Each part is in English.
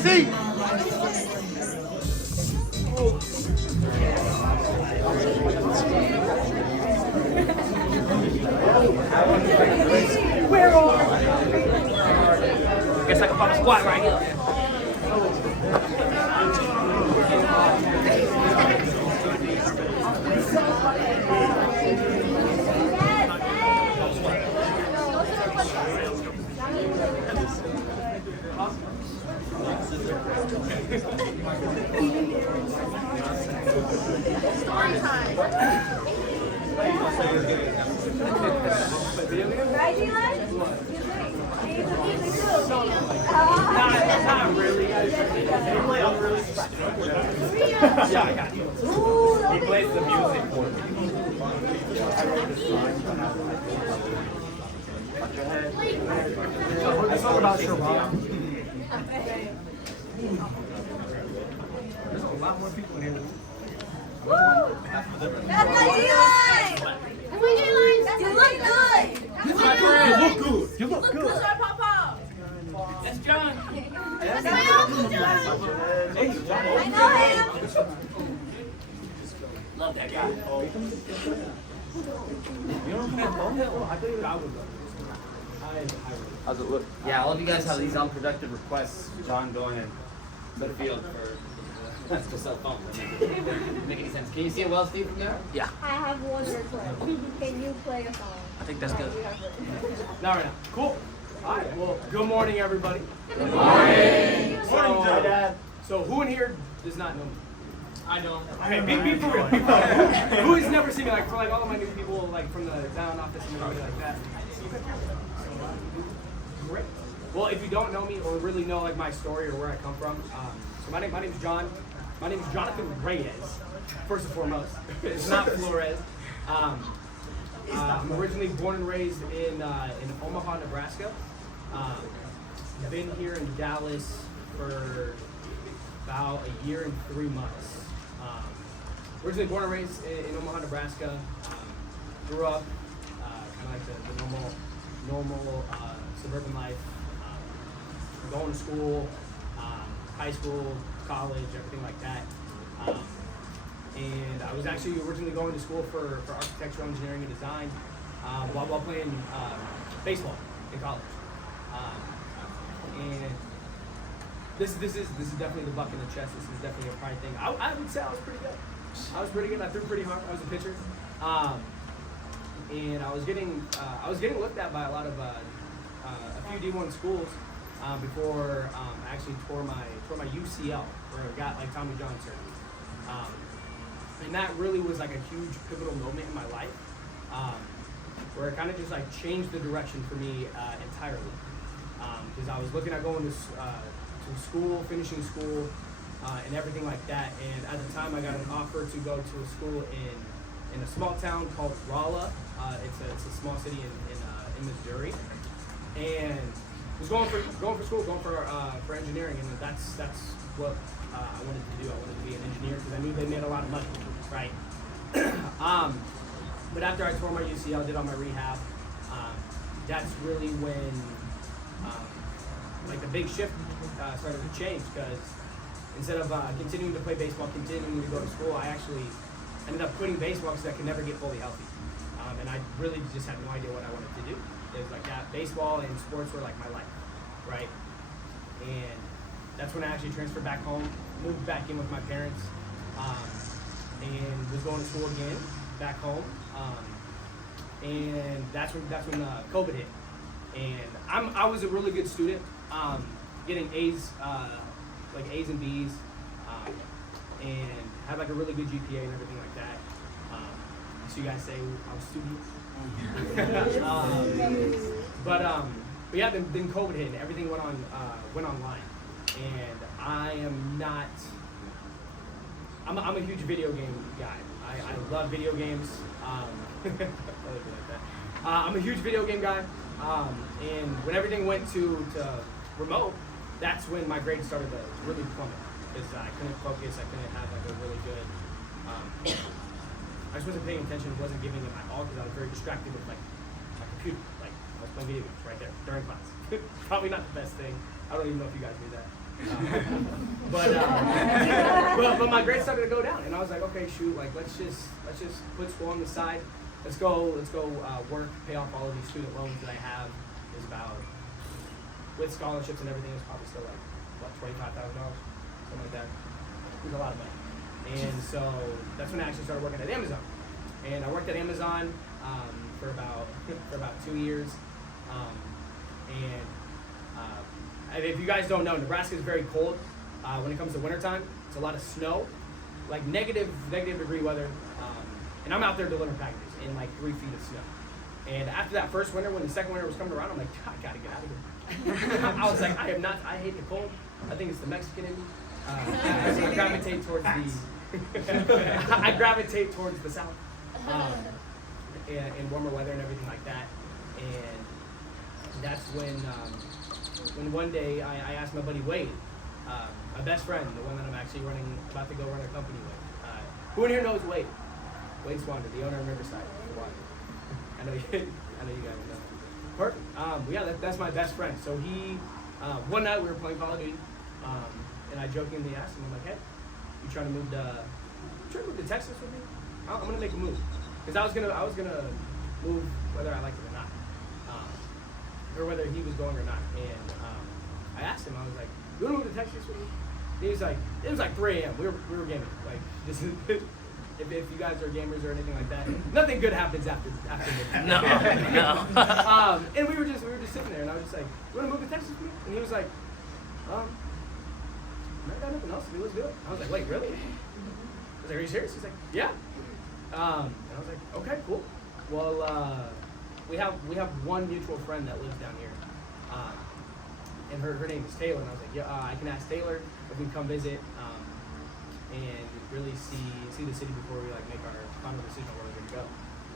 seat. Where are Guess I can pop a squat right here. Right, Eli? Not really. Yeah, I got you. He plays the music for me. Let's talk about Sharon. There's a lot more people in here. That's my Eli! You look good! You look good. You look good. That's our Papa! That's John. That's my Uncle John! I know him! Love that guy. How's it look? Yeah, all of you guys have these unproductive requests. John going in the field for that's just so fun. Make any sense? Can you see it well, Steve, from there? Yeah, I have one request. Can you play a song? I think that's good. Not right now. Cool. All right. Well, good morning, everybody. Morning, Dad. So who in here does not know me? I don't. Okay, be for real. Be for real. Who has never seen me? Like for like all of my new people, like from the town office and everything like that. Great. Well, if you don't know me or really know like my story or where I come from, so my name's John. My name is Jonathan Reyes. First and foremost, it's not Flores. I'm originally born and raised in Omaha, Nebraska. Been here in Dallas for about a year and 3 months. Originally born and raised in Omaha, Nebraska. Grew up kind of like the normal suburban life. Going to school, high school, college, everything like that. And I was actually originally going to school for architectural engineering and design while playing baseball in college. And this is definitely the buck in the chest. This is definitely a pride thing. I would say I was pretty good. I threw pretty hard. I was a pitcher, and I was getting looked at by a lot of a few D1 schools before I actually tore my UCL, where I got like Tommy John surgery. And that really was like a huge pivotal moment in my life, where it kind of just like changed the direction for me entirely. Because I was looking at going to school, finishing school, and everything like that. And at the time, I got an offer to go to a school in a small town called Rolla. It's a small city in Missouri, and was going for school, going for engineering, and that's what I wanted to do. I wanted to be an engineer because I knew they made a lot of money, right? But after I tore my UCL, did all my rehab, that's really when like the big shift started to change, because instead of continuing to play baseball, continuing to go to school, I actually ended up quitting baseball because I could never get fully healthy. And I really just had no idea what I wanted to do. It was like that, baseball and sports were like my life, right? And that's when I actually transferred back home, moved back in with my parents, and was going to school again back home. And that's when COVID hit. And I was a really good student, getting A's, like A's and B's, and had like a really good GPA and everything like that. So you guys say I was studious. But yeah, then COVID hit and everything went online, and I am not. I'm a huge video game guy. I love video games. I'm a huge video game guy, and when everything went to remote, that's when my grades started to really plummet, because I couldn't focus. I couldn't have like a really good. I just wasn't paying attention, wasn't giving it my all, because I was very distracted with like my computer. Like I was playing video games right there during class. Probably not the best thing. I don't even know if you guys knew that. But my grades started to go down, and I was like, okay, shoot, like let's just put school on the side. Let's go work, pay off all of these student loans that I have. Is about with scholarships and everything is probably still like what $25,000, something like that. It's a lot of money. And so that's when I actually started working at Amazon. And I worked at Amazon for about 2 years. If you guys don't know, Nebraska is very cold when it comes to wintertime. It's a lot of snow, like negative degree weather. And I'm out there delivering packages in like 3 feet of snow. And after that first winter, when the second winter was coming around, I'm like, I gotta get out of here. I was like, I hate the cold. I think it's the Mexican in me. I gravitate towards I gravitate towards the south. And warmer weather and everything like that. And that's when one day I asked my buddy Wade, my best friend, the one that I'm actually about to go run a company with. Who in here knows Wade? Wade Swander, the owner of Riverside. I know you guys know. Perfect. Yeah, that's my best friend. So he, one night we were playing Call of Duty, and I jokingly asked him, I'm like, hey, you trying to move to Texas with me? I'm gonna make a move, because I was gonna move whether I liked it or not, or whether he was going or not. And I asked him, I was like, you wanna move to Texas with me? And he was like, it was like 3 a.m. We were gaming. Like this is. If you guys are gamers or anything like that, nothing good happens after midnight. No. And we were just sitting there, and I was just like, "You want to move to Texas with me?" And he was like, I got nothing else to do. Let's do it." I was like, "Wait, really?" I was like, "Are you serious?" He's like, "Yeah." And I was like, "Okay, cool. Well, we have one mutual friend that lives down here, and her name is Taylor." And I was like, "Yeah, I can ask Taylor if we can come visit." And really see the city before we like make our final decision on where we're gonna go.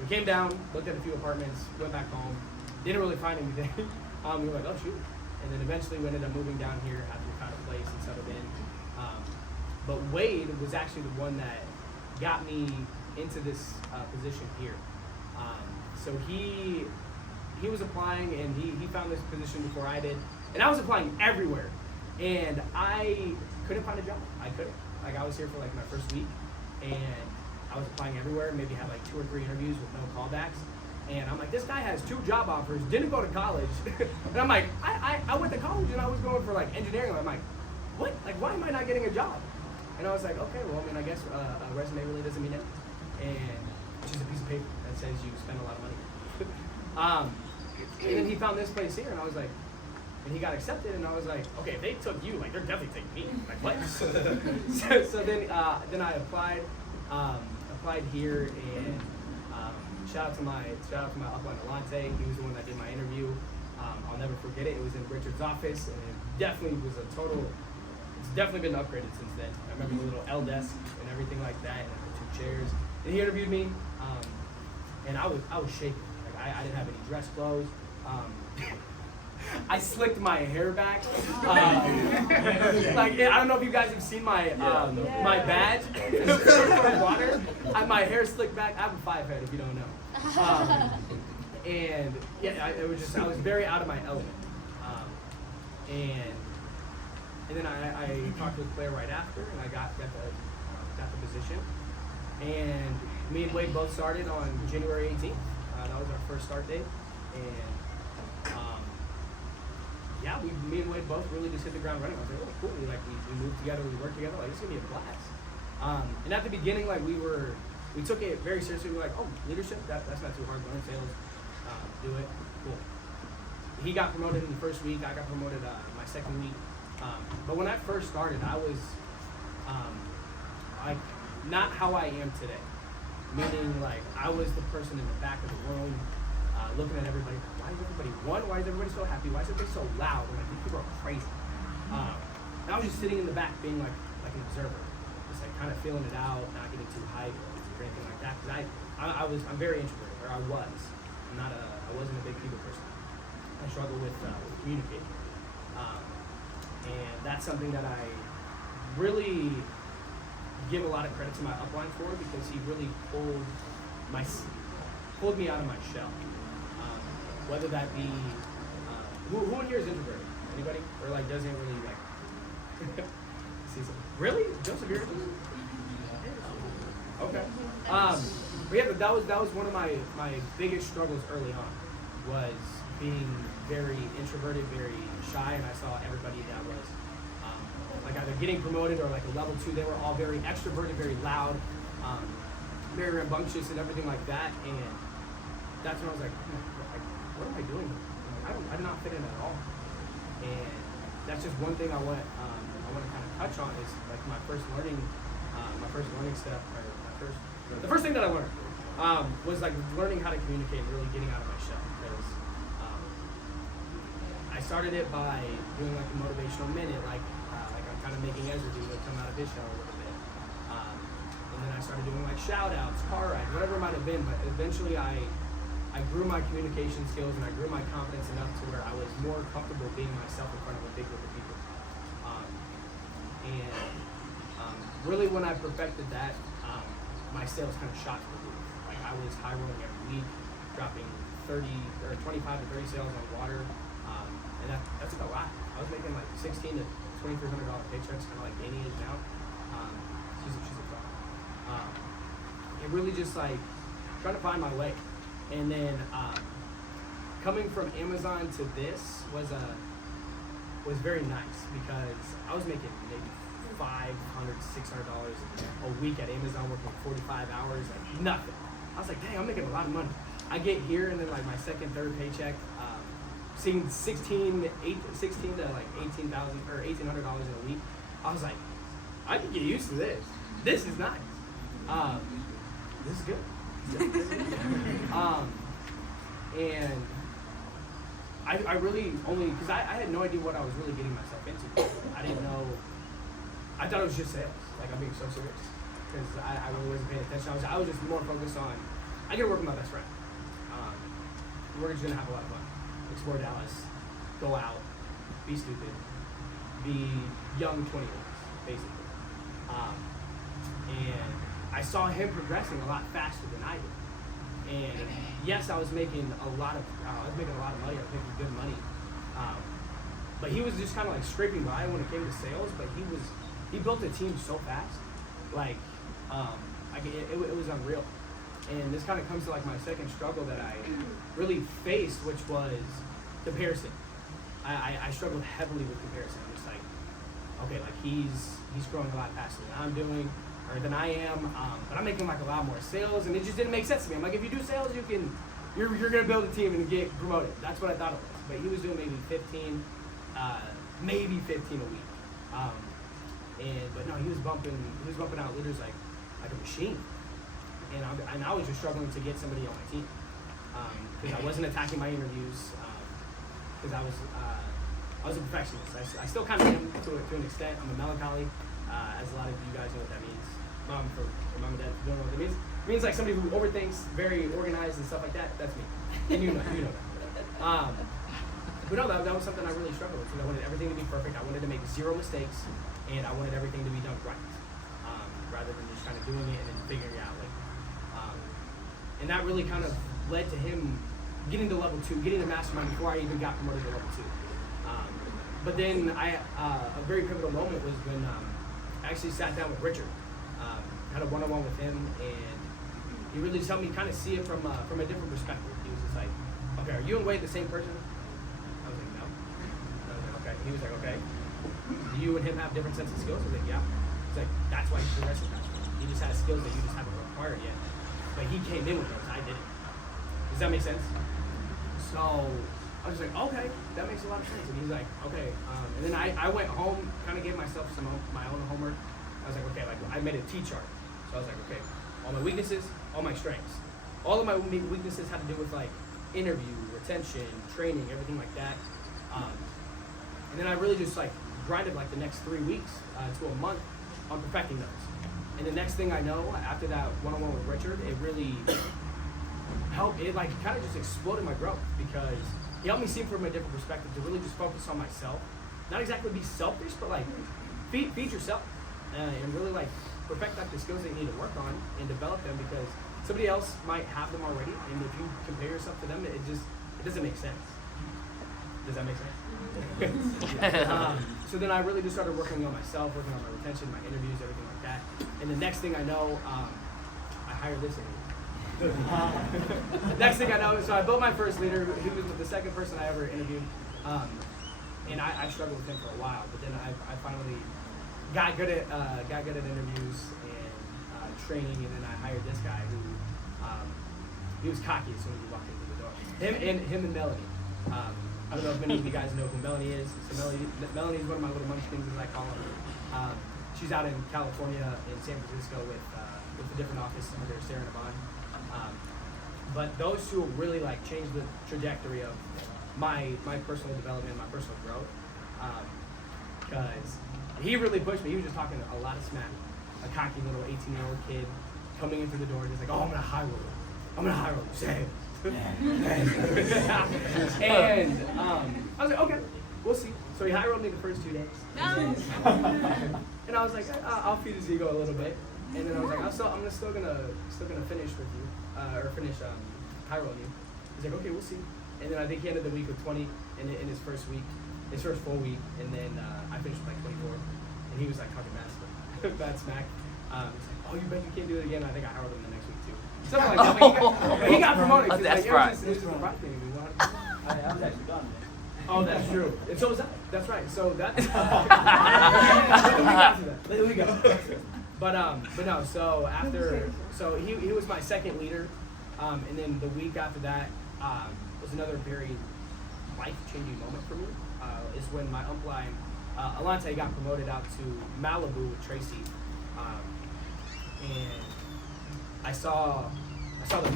We came down, looked at a few apartments, went back home, didn't really find anything. We were like, oh shoot. And then eventually we ended up moving down here after we found a place and settled in. But Wade was actually the one that got me into this position here. So he was applying, and he found this position before I did. And I was applying everywhere. And I couldn't find a job. I couldn't. Like, I was here for like my first week, and I was applying everywhere, maybe had like 2 or 3 interviews with no callbacks. And I'm like, this guy has 2 job offers, didn't go to college. And I'm like, I went to college and I was going for like engineering. I'm like, what? Like, why am I not getting a job? And I was like, okay, well, I mean, I guess a resume really doesn't mean anything. And it's just a piece of paper that says you spend a lot of money. And then he found this place here, and I was like, and he got accepted, and I was like, okay, if they took you, like, they're definitely taking me. Like, what? so then I applied here, and shout out to my upline Alante. He was the one that did my interview. I'll never forget it. It was in Richard's office, and it definitely was it's definitely been upgraded since then. I remember the little L desk and everything like that, and the 2 chairs. And he interviewed me, and I was shaking. Like, I didn't have any dress clothes. I slicked my hair back. Like, I don't know if you guys have seen my my badge from water. My hair slicked back. I have a 5 head if you don't know. And yeah, I was very out of my element. And then I talked with Claire right after, and I got the position. And me and Wade both started on January 18th. That was our first start date. And yeah, me and Wade both really just hit the ground running. I was like, oh, cool. We moved together, we worked together. Like, it's gonna be a blast. And at the beginning, like, we took it very seriously. We were like, oh, leadership, that's not too hard. Learn sales, do it. Cool. He got promoted in the first week. I got promoted my second week. But when I first started, I was like not how I am today. Meaning, like, I was the person in the back of the room, looking at everybody. Why is everybody so happy? Why is everybody so loud? I'm like, these people are crazy. And I was just sitting in the back, being like an observer, just like kind of feeling it out, not getting too hyped or anything like that. Because I'm very introverted, or I was. I wasn't a big people person. I struggle with communicating, and that's something that I really give a lot of credit to my upline for, because he really pulled me out of my shell. Whether that be who in here is introverted? Anybody? Or like doesn't really like Really? Joseph, you're okay. But yeah, but that was one of my biggest struggles early on, was being very introverted, very shy, and I saw everybody that was like either getting promoted or like a level 2. They were all very extroverted, very loud, very rambunctious, and everything like that. And that's when I was like, what am I doing? I do not fit in at all. And that's just one thing I want to kind of touch on, is like my first learning step, or the first thing that I learned was like learning how to communicate and really getting out of my shell. Because I started it by doing like a motivational minute, like I'm kind of making Ezra do to come out of his shell a little bit. And then I started doing like shout outs, car rides, whatever it might have been. But eventually I grew my communication skills and I grew my confidence enough to where I was more comfortable being myself in front of a big group of people. Really when I perfected that, my sales kind of shot to the roof. Like I was high rolling every week, dropping 25 to 30 sales on water, and that's a lot. I was making like $1,600 to $2,300 paychecks, kind of like Danny is now. She's a pro. It really just like trying to find my way, and then coming from Amazon to this was very nice, because I was making maybe $500, $600 a week at Amazon, working 45 hours, like nothing. I was like, dang, I'm making a lot of money. I get here, and then like my second, third paycheck, seeing 16 to like $18,000 or $1,800 in a week. I was like, I can get used to this. This is nice. This is good. And I really only, because I had no idea what I was really getting myself into. I didn't know. I thought it was just sales. Like, I'm being so serious, because I really wasn't paying attention. I was just more focused on, I get to work with my best friend. We're just gonna have a lot of fun. Explore Dallas, go out, be stupid, be young 20-year-olds, basically. And I saw him progressing a lot faster than I did. And yes, I was making a lot of money. I was making good money. But he was just kind of like scraping by when it came to sales. But he built a team so fast, like it was unreal. And this kind of comes to like my second struggle that I really faced, which was comparison. I struggled heavily with comparison. I'm just like, okay, like he's growing a lot faster than I'm doing, or than I am, but I'm making like a lot more sales, and it just didn't make sense to me. I'm like, if you do sales, you're gonna build a team and get promoted. That's what I thought it was. But he was doing maybe 15 a week. But no, he was bumping out leaders like a machine. And I was just struggling to get somebody on my team, because I wasn't attacking my interviews, because I was a perfectionist. I still kind of am to an extent. I'm a melancholy, as a lot of you guys know what that means. Mom and dad don't know what that means. It means like somebody who overthinks, very organized and stuff like that. That's me, and you know that. But no, that was something I really struggled with, because I wanted everything to be perfect. I wanted to make 0 mistakes, and I wanted everything to be done right, rather than just kind of doing it and then figuring it out. And that really kind of led to him getting to level 2, getting to mastermind before I even got promoted to level 2. But then a very pivotal moment was when I actually sat down with Richard, had a one-on-one with him, and he really just helped me kind of see it from a different perspective. He was just like, okay, are you and Wade the same person? I was like, no. I was like, okay. He was like, okay. Do you and him have different sets of skills? I was like, yeah. He's like, that's why he's progressing faster. He just has skills that you just haven't acquired yet. But he came in with those, I didn't. Does that make sense? So I was just like, okay, that makes a lot of sense. And he's like, okay. And then I went home, kind of gave myself my own homework. I was like, okay, like I made a T-chart. So I was like, okay, all my weaknesses, all my strengths. All of my weaknesses had to do with like interview, retention, training, everything like that. And then I really just like grinded like the next 3 weeks to a month on perfecting those. And the next thing I know, after that one-on-one with Richard, it really helped. It like kind of just exploded my growth, because he helped me see it from a different perspective, to really just focus on myself. Not exactly be selfish, but like feed yourself, and really like perfect like the skills that you need to work on and develop them, because somebody else might have them already, and if you compare yourself to them, it doesn't make sense. Does that make sense? So then I really just started working on myself, working on my retention, my interviews, everything like that. And the next thing I know, I hired this interview. Next thing I know, so I built my first leader. He was the second person I ever interviewed. And I struggled with him for a while, but then I finally got good at interviews and training, and then I hired this guy who he was cocky as soon as he walked into the door. Him and Melanie. I don't know if many of you guys know who Melanie is. So Melanie is one of my little munchkins, as I call her. She's out in California, in San Francisco, with a different office under Sarah Navon. But those two really like changed the trajectory of my personal development, my personal growth. Because he really pushed me. He was just talking a lot of smack. A cocky little 18-year-old kid coming in through the door, just like, oh, I'm gonna high roll you. I'm gonna high roll you. Say it. And I was like, okay, we'll see. So he high rolled me the first 2 days. And I was like, I'll feed his ego a little bit. And then I was like, I'm still gonna finish with you, or finish high rolling you. He's like, okay, we'll see. And then I think he ended the week with 20 in his first week, his first full week. And then I finished with like 24. And he was like talking bad smack. He's like, oh, you bet you can't do it again. I think I high rolled him the next week too. Something like that. But he got promoted. That's like, right. It was just a pride thing. I was actually done, man. Oh, that's true. And so was that. That's right. So that's. There we go. But no. So so he was my second leader, and then the week after that was another very life-changing moment for me. Is when my upline Alante got promoted out to Malibu with Tracy, and I saw the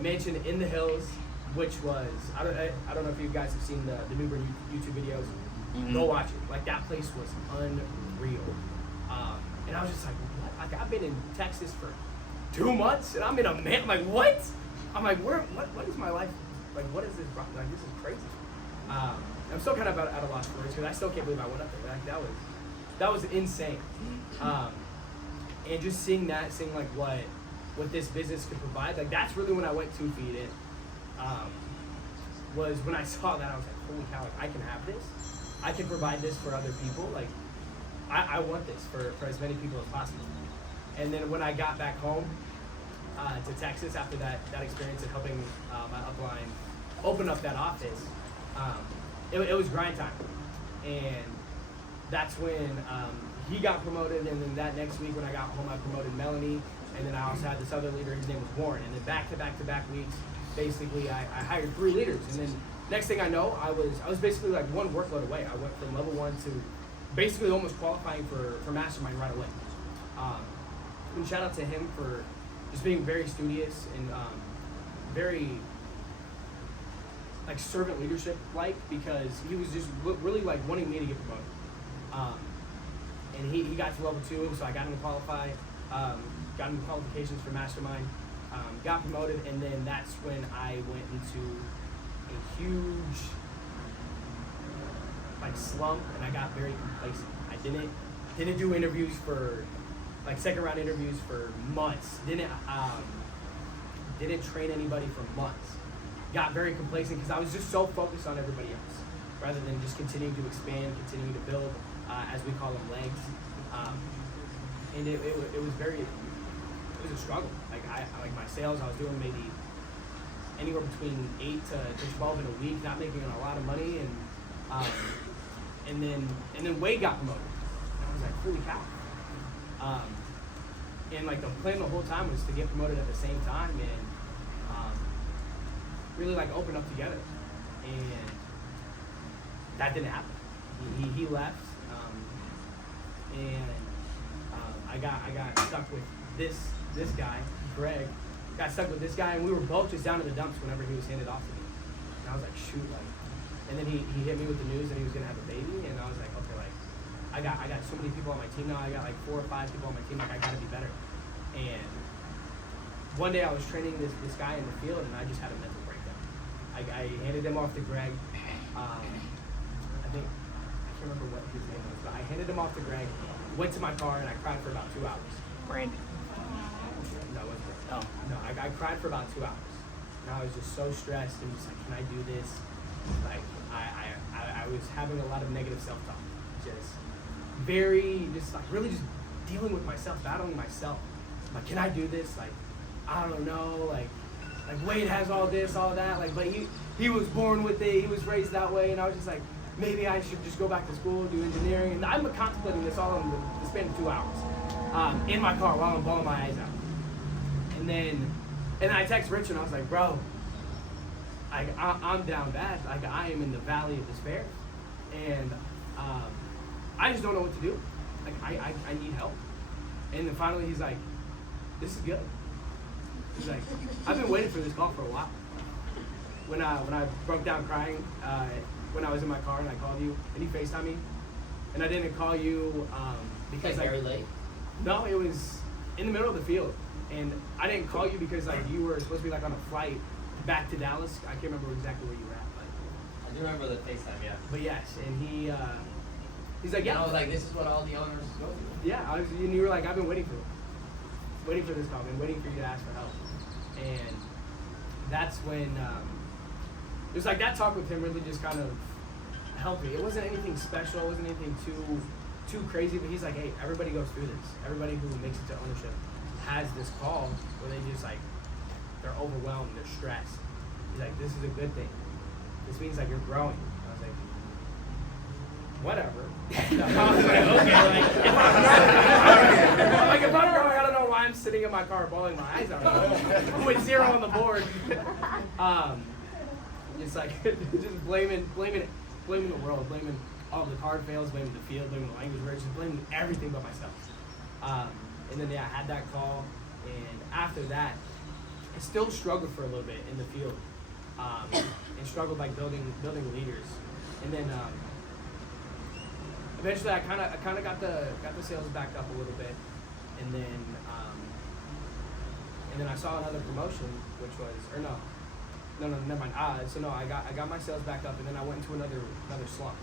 mansion in the hills. Which was, I don't know if you guys have seen the Newbern YouTube videos. Mm-hmm. Go watch it. Like, that place was unreal. And I was just like, what? Like, I've been in Texas for 2 months, and I'm in a man. I'm like, what? I'm like, what is my life? Like, what is this? Like, this is crazy. I'm still kind of at a loss for words, because I still can't believe I went up there. Like, that was insane. And just seeing like what this business could provide, like, that's really when I went 2 feet in. Was when I saw that, I was like, holy cow, like, I can have this. I can provide this for other people. Like, I want this for as many people as possible. And then when I got back home to Texas after that experience of helping my upline open up that office, it was grind time. And that's when he got promoted. And then that next week when I got home, I promoted Melanie. And then I also had this other leader, his name was Warren. And then back to back weeks, basically I hired 3 leaders. And then next thing I know, I was basically like one workload away. I went from level 1 to basically almost qualifying for Mastermind right away. And shout out to him for just being very studious and very like servant leadership like, because he was just really like wanting me to get promoted. And he got to level 2, so I got him to qualify, got him qualifications for Mastermind. Got promoted, and then that's when I went into a huge like slump, and I got very complacent. I didn't do interviews for like second round interviews for months. Didn't train anybody for months. Got very complacent because I was just so focused on everybody else, rather than just continuing to expand, continuing to build, as we call them, legs. And it was a struggle. Like my sales, I was doing maybe anywhere between 8 to 12 in a week, not making a lot of money, and then Wade got promoted. And I was like, holy cow. And like the plan the whole time was to get promoted at the same time and really like open up together. And that didn't happen. He left, and I got stuck with this guy, Greg. Got stuck with this guy, and we were both just down in the dumps whenever he was handed off to me. And I was like, shoot, like. And then he hit me with the news that he was gonna have a baby, and I was like, okay, like, I got so many people on my team now. I got like 4 or 5 people on my team. Like, I gotta be better. And one day I was training this guy in the field, and I just had a mental breakdown. I handed him off to Greg. I can't remember what his name was, but I handed him off to Greg. Went to my car, and I cried for about 2 hours. Brandon. No, it wasn't Brandon. Oh. No, I cried for about 2 hours. And I was just so stressed and just like, can I do this? Like, I was having a lot of negative self-talk, really just dealing with myself, battling myself. Like, can I do this? Like, I don't know. Like Wade has all this, all that. Like, but he was born with it. He was raised that way, and I was just like, maybe I should just go back to school, do engineering. And I'm contemplating this all in the span of 2 hours in my car while I'm bawling my eyes out. And then I text Richard, and I was like, bro, I'm down bad. Like, I am in the valley of despair, and I just don't know what to do. Like, I need help. And then finally he's like, this is good. He's like, I've been waiting for this call for a while. When I broke down crying, when I was in my car and I called you, and you FaceTimed me, and I didn't call you because Like very late. No, it was in the middle of the field, and I didn't call you because like you were supposed to be like on a flight back to Dallas. I can't remember exactly where you were at, I do remember the FaceTime, yeah. but yes, and he's like, And I yeah, was like, this is what all the owners go through. yeah. And you were like, I've been waiting for this call, been waiting for you to ask for help, and that's when it was like that talk with him really just kind of helped me. It wasn't anything special, it wasn't anything too crazy, but he's like, hey, everybody goes through this. Everybody who makes it to ownership has this call where they just like, they're overwhelmed, they're stressed. He's like, this is a good thing. This means like you're growing. I was like, whatever. I was like, okay, if I'm growing, I don't know why I'm sitting in my car bawling my eyes out with 0 on the board. It's like just blaming the world, blaming all the card fails, blaming the field, blaming the language barriers, just blaming everything but myself. And then I had that call, and after that, I still struggled for a little bit in the field, and struggled like building leaders. And then eventually, I kind of got the sales back up a little bit, and then I saw another promotion, which was no, never mind. I got my sales back up, and then I went into another slump.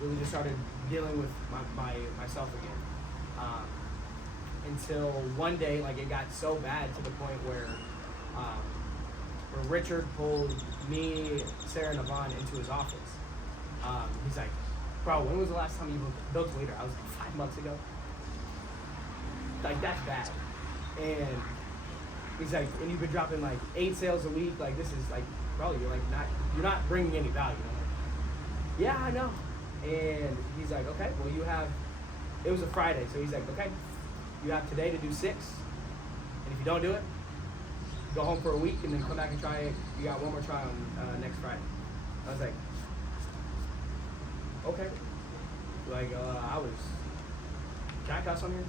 Really just started dealing with myself again. Until one day, like it got so bad to the point where Richard pulled me, Sarah, and Yvonne into his office. He's like, bro, when was the last time you built a leader? I was like, 5 months ago. Like, that's bad. And he's like, and you've been dropping like 8 sales a week. Like, this is like, bro, you're not bringing any value. I'm like, yeah, I know. And he's like, okay, well it was a Friday. So he's like, okay, you have today to do 6. And if you don't do it, go home for a week and then come back and try it. You got one more try on next Friday. I was like, okay. Like, can I cuss on here?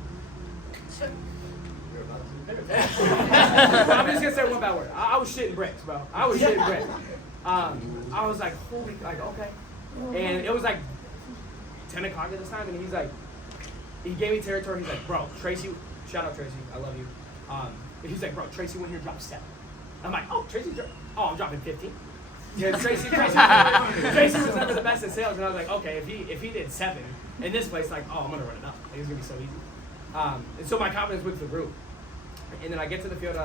I'm just gonna say one bad word. I was shitting bricks, bro. I was shitting bricks. I was like, holy, like, okay. And it was like 10 o'clock at this time, and he's like, he gave me territory. He's like, bro, Tracy, shout out Tracy, I love you. He's like, bro, Tracy went here and dropped 7. I'm like, oh, I'm dropping 15. Yeah, Tracy was never the best at sales, and I was like, okay, if he did 7 in this place, like, oh, I'm gonna run it up. Like, it's gonna be so easy. And so my confidence went through the roof. And then I get to the field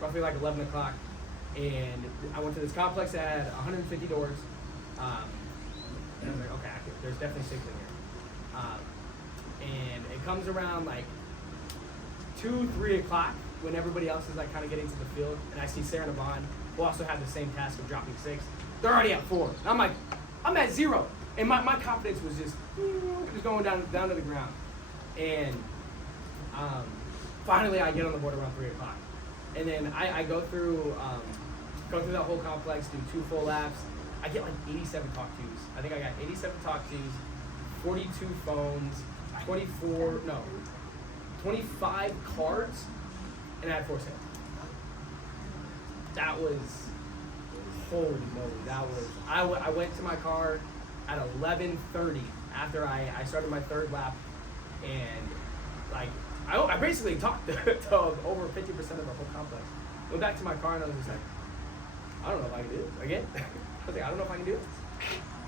roughly like 11 o'clock, and I went to this complex that had 150 doors. And I was like, okay, there's definitely 6 in here. And it comes around like 2, 3 o'clock when everybody else is like kind of getting to the field, and I see Sarah and Yvonne, who also have the same task of dropping 6. They're already at 4. And I'm like, I'm at 0. And my confidence was just going down to the ground. And finally I get on the board around 3 o'clock. And then I go through that whole complex, do 2 full laps. I get like 87 talk tos. I think I got 87 talk tos, 42 phones, 25 cards, and I had 4 sales. That was, holy moly, I went to my car at 11:30 after I started my 3rd lap, and like, I basically talked to over 50% of the whole complex. Went back to my car and I was just like, I don't know if I can do this again. I was like, I don't know if I can do this.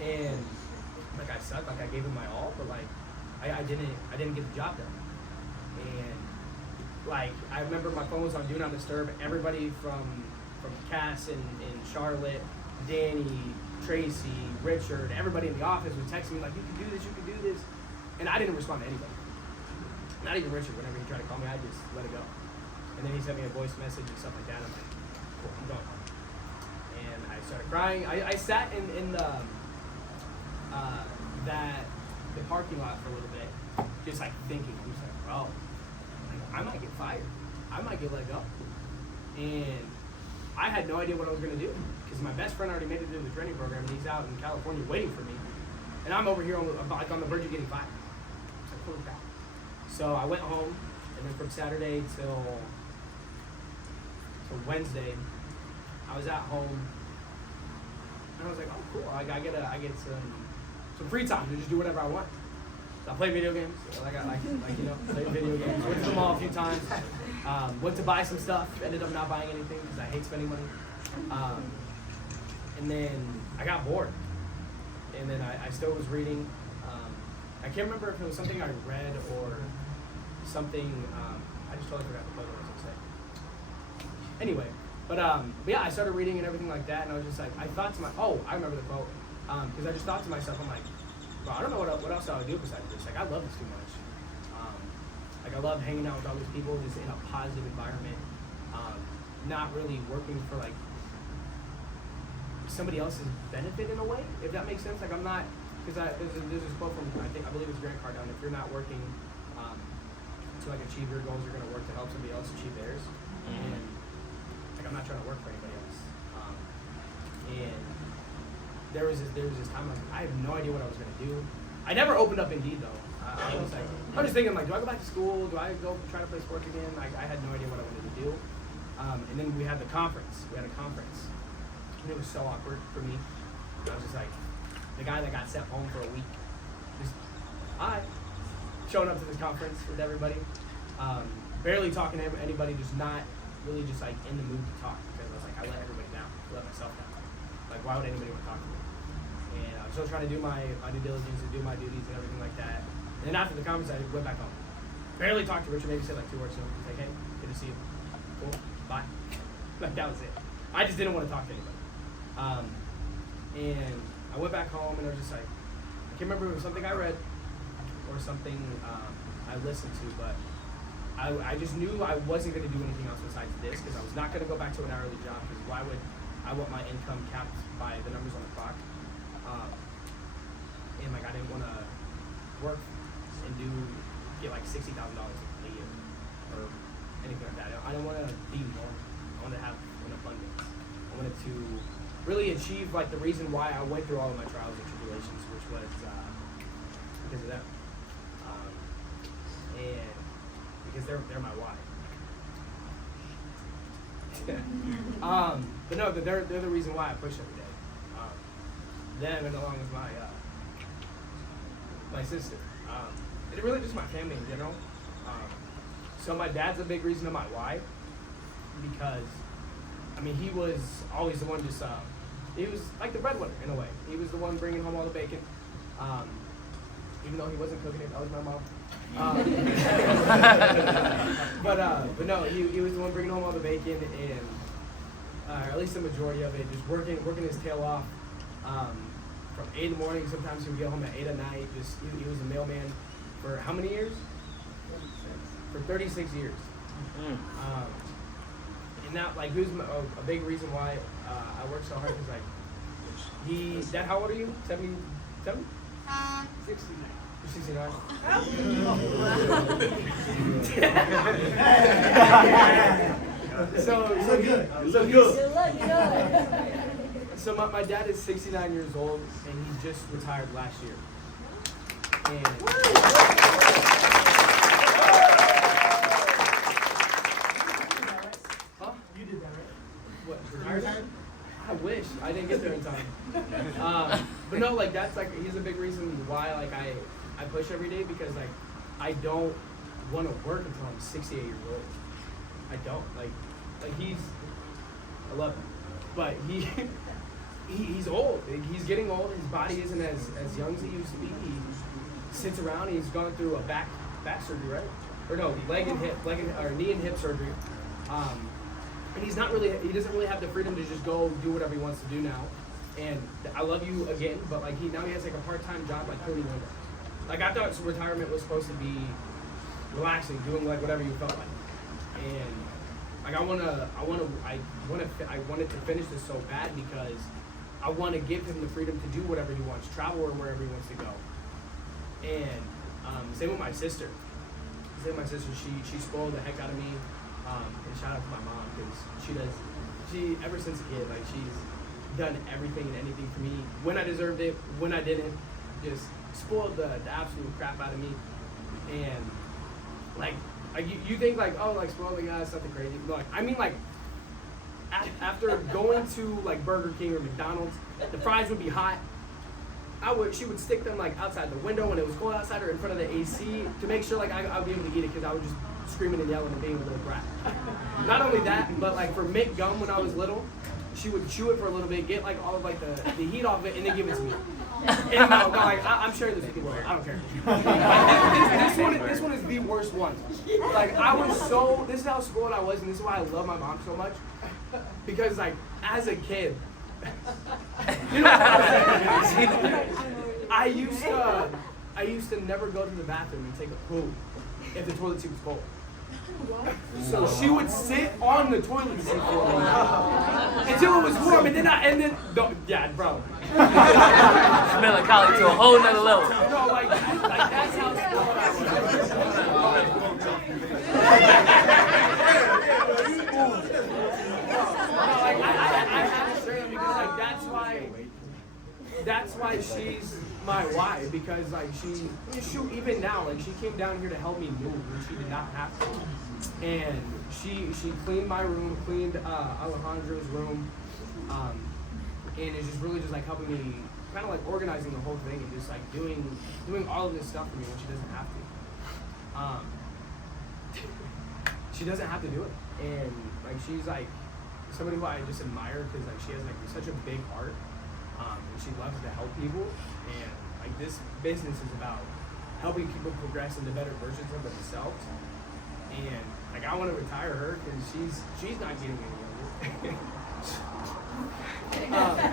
And like, I sucked. Like, I gave it my all, but like, I didn't get the job done. And like, I remember my phone was on Do Not Disturb. Everybody from Cass and Charlotte, Danny, Tracy, Richard, everybody in the office was texting me like, you can do this, you can do this. And I didn't respond to anybody. Not even Richard. Whenever he tried to call me, I just let it go. And then he sent me a voice message and stuff like that. I'm like, cool, I'm going home. And I started crying. I sat in the parking lot for a little bit, just like thinking. I'm just like, bro, I might get fired. I might get let go. And I had no idea what I was gonna do because my best friend already made it through the training program and he's out in California waiting for me, and I'm over here on the verge of getting fired. It's like, holy crap. So I went home, and then from Saturday till Wednesday, I was at home, and I was like, oh cool, I get some free time to just do whatever I want. So I play video games, played video games. Went to the mall a few times. Went to buy some stuff. Ended up not buying anything because I hate spending money. And then I got bored. And then I still was reading. I can't remember if it was something I read or something. I just totally forgot the quote I was going to say. Anyway, but yeah, I started reading and everything like that. And I was just like, I remember the quote. Because I just thought to myself, I'm like, well, I don't know what else I would do besides this. Like, I love this too much. Like, I love hanging out with all these people just in a positive environment. Not really working for, like, somebody else's benefit in a way, if that makes sense. Like, I'm not, because there's this quote from, I believe it's Grant Cardone, if you're not working to, like, achieve your goals, you're going to work to help somebody else achieve theirs. And, like, I'm not trying to work for anybody else. And there was this time, like, I have no idea what I was going to do. I never opened up Indeed, though. I was just thinking, like, do I go back to school? Do I go try to play sports again? I had no idea what I wanted to do. And then we had the conference. We had a conference. And it was so awkward for me. I was just like, the guy that got sent home for a week, just, showing up to this conference with everybody. Barely talking to anybody, just not really just, like, in the mood to talk. Because I was like, I let everybody down. I let myself down. Like, why would anybody want to talk to me? And I was still trying to do my due diligence and do my duties and everything like that. And then after the conference, I went back home. Barely talked to Richard, maybe said like 2 words to him. He's like, hey, good to see you. Cool, bye. Like, that was it. I just didn't want to talk to anybody. And I went back home and I was just like, I can't remember if it was something I read or something I listened to, but I just knew I wasn't going to do anything else besides this because I was not going to go back to an hourly job because why would I want my income capped by the numbers on the clock? And like I didn't want to work and get like $60,000 a year or anything like that. I don't want to be normal. I want to have an abundance. I wanted to really achieve like the reason why I went through all of my trials and tribulations, which was because of them. And because they're my why. But no, they're the reason why I push every day. Them and along with my sister. And really just my family in general. So my dad's a big reason of my why, because I mean he was always the one just he was like the breadwinner in a way. He was the one bringing home all the bacon, even though he wasn't cooking it. That was my mom. But no, he was the one bringing home all the bacon and at least the majority of it, just working his tail off. From 8 in the morning, sometimes he would get home at 8 at night. He was a mailman for how many years? For 36 years. And that, like, he was a big reason why I worked so hard. Because, like, Dad, how old are you? 77? 69. You're 69? So good. So good. So my dad is 69 years old, and he just retired last year. And huh? You did that, right? What? Retired? I wish. I didn't get there in time. But no, like that's like he's a big reason why like I push every day because like I don't want to work until I'm 68 years old. I don't like he's 11, but he's old. He's getting old. His body isn't as young as it used to be. He sits around. He's gone through a back surgery, right? Or no, knee and hip surgery. And he doesn't really have the freedom to just go do whatever he wants to do now. and I love you again, but like now he has like a part-time job like cleaning windows. Like I thought retirement was supposed to be relaxing, doing like whatever you felt like, and like I wanted to finish this so bad because I want to give him the freedom to do whatever he wants, travel or wherever he wants to go. And same with my sister. She spoiled the heck out of me. And shout out to my mom because she ever since a kid, like she's done everything and anything for me when I deserved it, when I didn't, just spoiled the absolute crap out of me. And like you think like, oh, like spoiled the guy, something crazy. Like I mean like after going to like Burger King or McDonald's, the fries would be hot. She would stick them like outside the window when it was cold outside or in front of the AC to make sure like I would be able to eat it because I was just screaming and yelling and being a little brat. Not only that, but like for Mick gum when I was little, she would chew it for a little bit, get like all of like the heat off it, and then give it to me. And no, like I'm sharing this with the world. I don't care. This one is the worst one. Like this is how spoiled I was, and this is why I love my mom so much. Because like as a kid, you know what I'm saying? I used to never go to the bathroom and take a poop if the toilet seat was cold. So she would sit on the toilet seat for a while until it was warm, and then yeah, bro. Melancholy to a whole nother level. No, like that's how spoiled I was. Like that's why she's my wife, because like shoot, even now, like she came down here to help me move when she did not have to. And she cleaned my room, cleaned Alejandro's room, and it's just really just like helping me kind of like organizing the whole thing and just like doing all of this stuff for me when she doesn't have to. She doesn't have to do it, and like she's like somebody who I just admire because like she has like such a big heart, and she loves to help people, and like this business is about helping people progress into better versions of themselves. And like I want to retire her because she's not getting any younger.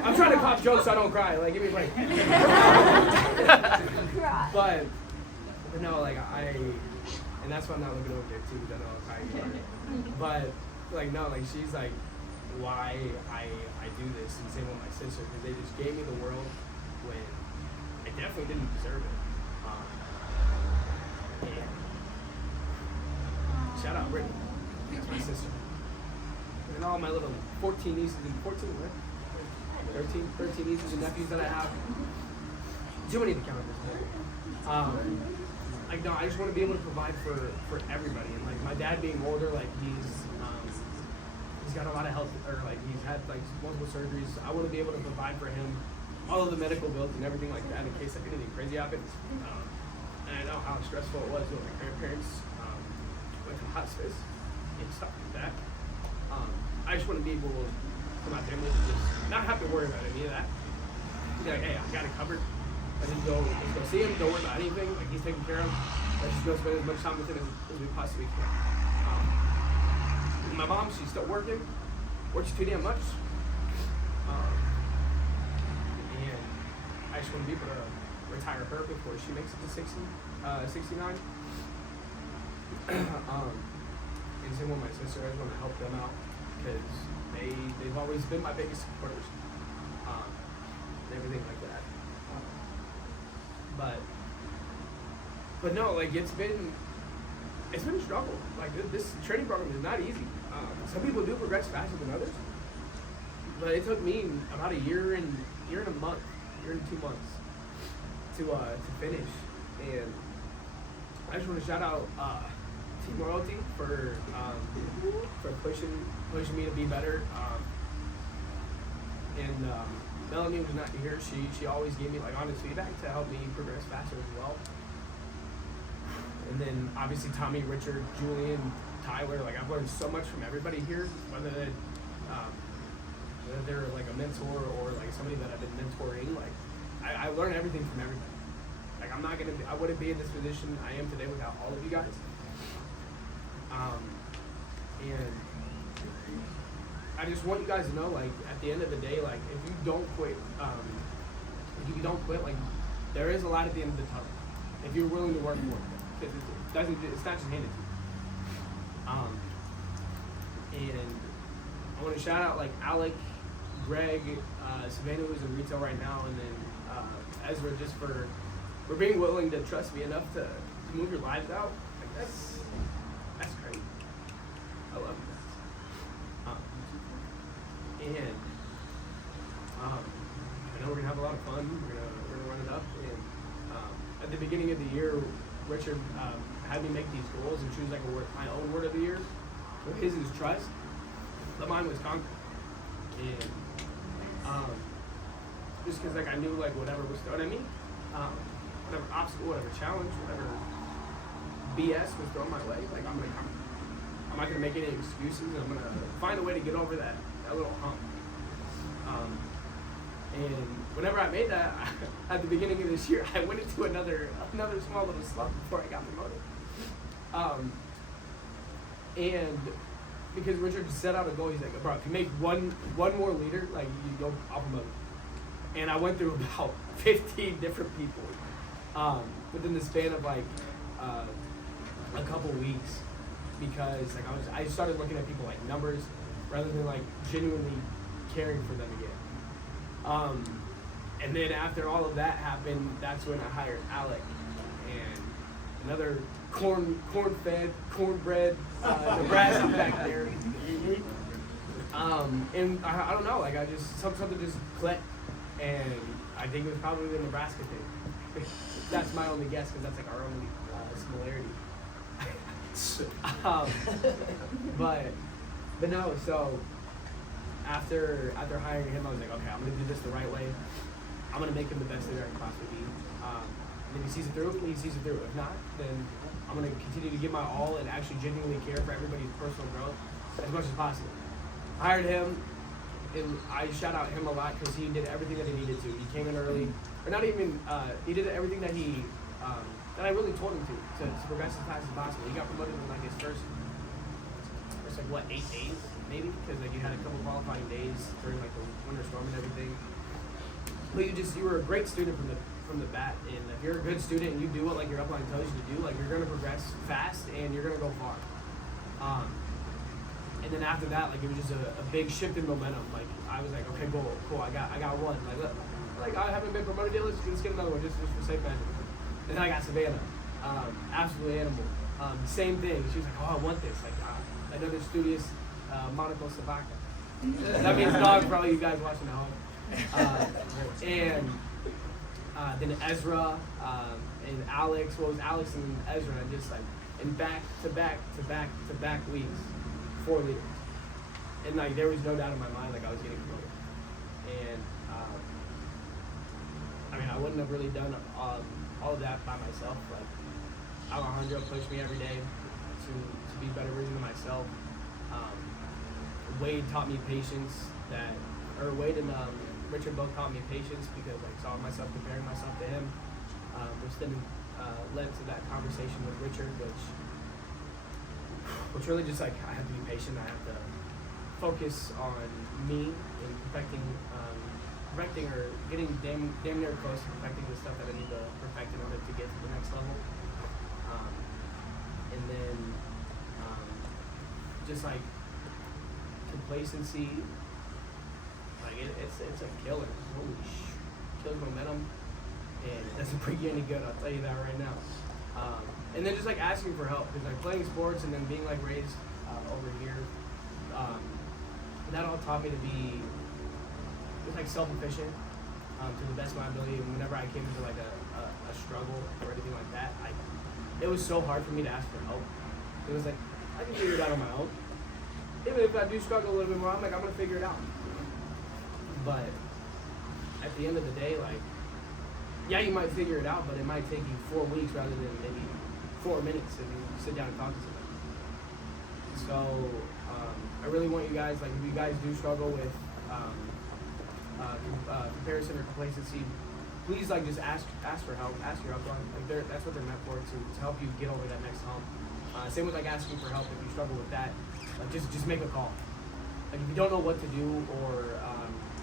I'm trying to pop jokes so I don't cry. Like give me a break. but no, like and that's why I'm not looking over there too because I know I'll cry again. But like no, like she's like why I do this, and same with my sister because they just gave me the world when I definitely didn't deserve it. And shout out Brittany, that's my sister. And all my little 13 nieces and nephews that I have. Too many to count at this point. Like no, I just want to be able to provide for everybody. And like my dad being older, like he's got a lot of health, or like he's had like multiple surgeries. I want to be able to provide for him all of the medical bills and everything like that in case like anything crazy happens. And I know how stressful it was when my grandparents went to hospice and stuff like that. I just want to be able for my family to just not have to worry about any of that. Be like, hey, I got it covered. Let's go see him. Don't worry about anything. Like he's taken care of. Let's just go spend as much time with him as we possibly can. My mom, she's still working. Works too damn much. And I just want to be able to retire her before she makes it to 69. And same with my sister. I just want to help them out because they've always been my biggest supporters. And everything like that. But no, like it's been a struggle. Like this training program is not easy. Some people do progress faster than others, but it took me about a year and 2 months to finish. And I just want to shout out Team Royalty for pushing me to be better. And Melanie was not here. She always gave me like honest feedback to help me progress faster as well. And then obviously Tommy, Richard, Julian, Tyler, like I've learned so much from everybody here, whether they're like a mentor or like somebody that I've been mentoring. Like I learn everything from everybody. Like I wouldn't be in this position I am today without all of you guys. And I I just want you guys to know, like, at the end of the day, like, if you don't quit, like, there is a lot at the end of the tunnel. If you're willing to work for it, because it's not just handed to you. And I want to shout out like Alec, Greg, Savannah, who's in retail right now, and then Ezra, just for being willing to trust me enough to move your lives out. Like, that's great. I love you guys. And I know we're gonna have a lot of fun. We're gonna run it up. And at the beginning of the year, Richard had me make these goals and choose like my own word of the year. So his is trust, but mine was conquer. And just because like I knew like whatever was thrown at me, whatever obstacle, whatever challenge, whatever BS was thrown my way, like I'm gonna conquer. I'm not gonna make any excuses. I'm gonna find a way to get over that little hump. And whenever I made that, at the beginning of this year, I went into another small little slump before I got promoted. And because Richard set out a goal, he's like, bro, if you make one more leader, like you go, I'll promote you. And I went through about 15 different people within the span of like a couple weeks, because like I started looking at people like numbers rather than like genuinely caring for them again. And then after all of that happened, that's when I hired Alec, and another corn-fed, cornbread Nebraska back there. And I don't know, like I just something just clicked, and I think it was probably the Nebraska thing. That's my only guess, because that's like our only similarity. But no, so after hiring him, I was like, okay, I'm gonna do this the right way. I'm gonna make him the best leader I can possibly be. And if he sees it through, he sees it through. If not, then I'm gonna continue to give my all and actually genuinely care for everybody's personal growth as much as possible. I hired him, and I shout out him a lot because he did everything that he needed to. He came in early, or not even. He did everything that that I really told him to progress as fast as possible. He got promoted in like his first like what, 8 days maybe, because like you had a couple qualifying days during like the winter storm and everything. But you were a great student from the bat, and if you're a good student and you do what like your upline tells you to do, like you're gonna progress fast and you're gonna go far. And then after that, like it was just a big shift in momentum. Like I was like, okay, cool, I got one. Like look, like I haven't been promoted yet. Let's get another one just for safe measure. And then I got Savannah, absolutely animal. Same thing. She was like, oh, I want this. Like another studious Monaco Sabaka. That means dog for all you guys watching at home. And then Ezra and Alex. Well, it was Alex and Ezra, and just like in back to back weeks, 4 leaders. And like there was no doubt in my mind like I was getting promoted. And I mean I wouldn't have really done all of that by myself. Like Alejandro pushed me every day to be a better version of myself. Wade taught me patience, Wade and Richard both taught me patience, because I saw myself comparing myself to him, which then led to that conversation with Richard, which really just like I have to be patient. I have to focus on me and perfecting or getting damn near close to perfecting the stuff that I need to perfect in order to get to the next level. And then just like complacency, like it's a killer. Holy kills momentum, and it doesn't bring you any good. I'll tell you that right now. And then just like asking for help, because like playing sports and then being like raised over here, that all taught me to be just like self-efficient to the best of my ability. And whenever I came into like a struggle or anything like that, it was so hard for me to ask for help. It was like I can figure it out on my own. Even if I do struggle a little bit more, I'm like, I'm gonna figure it out. But at the end of the day, like, yeah, you might figure it out, but it might take you 4 weeks rather than maybe 4 minutes if you sit down and talk to somebody. So I really want you guys, like, if you guys do struggle with comparison or complacency, please like just ask for help, ask your upline. Like that's what they're meant for, to help you get over that next hump. Same with like asking for help if you struggle with that. Like just make a call. like if you don't know what to do or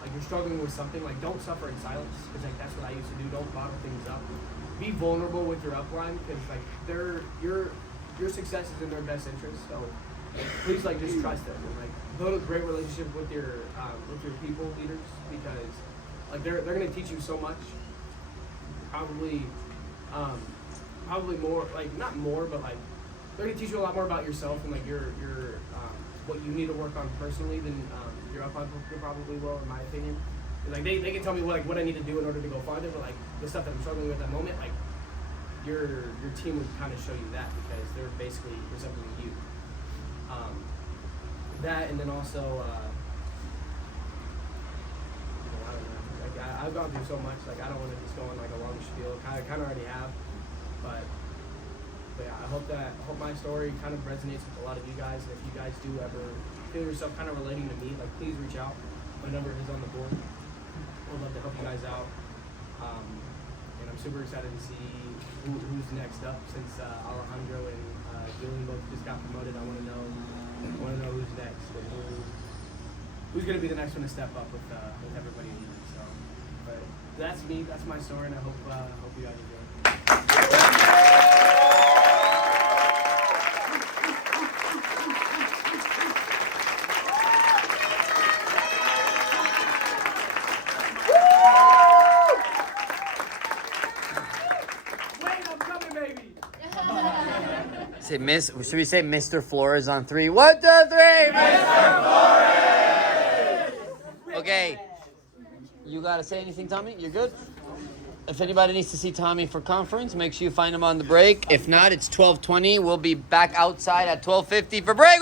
like you're struggling with something, like don't suffer in silence, because like that's what I used to do. Don't bottle things up. Be vulnerable with your upline, because like your success is in their best interest. So please like just trust them and like build a great relationship with your people leaders, because like they're gonna teach you so much. Probably more, like not more, but like they're gonna teach you a lot more about yourself and like your what you need to work on personally than your upline probably will, in my opinion. And, like they can tell me what I need to do in order to go farther, but like the stuff that I'm struggling with at that moment, like your team would kind of show you that, because they're basically resembling you. That, and then also I don't know, like I've gone through so much, like I don't want to just go on like a long spiel. I kind of already have, but yeah, I hope my story kind of resonates with a lot of you guys. And if you guys do ever feel yourself kind of relating to me, like please reach out. My number is on the board. I'd love to help you guys out. And I'm super excited to see who's next up, since Alejandro and Dylan both just got promoted. I want to know who's next, and who's going to be the next one to step up with everybody in here. So, but that's me. That's my story, and I hope you guys enjoy it. Should we say Mr. Flores on 3? 1, 2, 3. Mr. Flores! Okay. You gotta say anything, Tommy? You're good? If anybody needs to see Tommy for conference, make sure you find him on the break. If not, it's 12:20. We'll be back outside at 12:50 for break.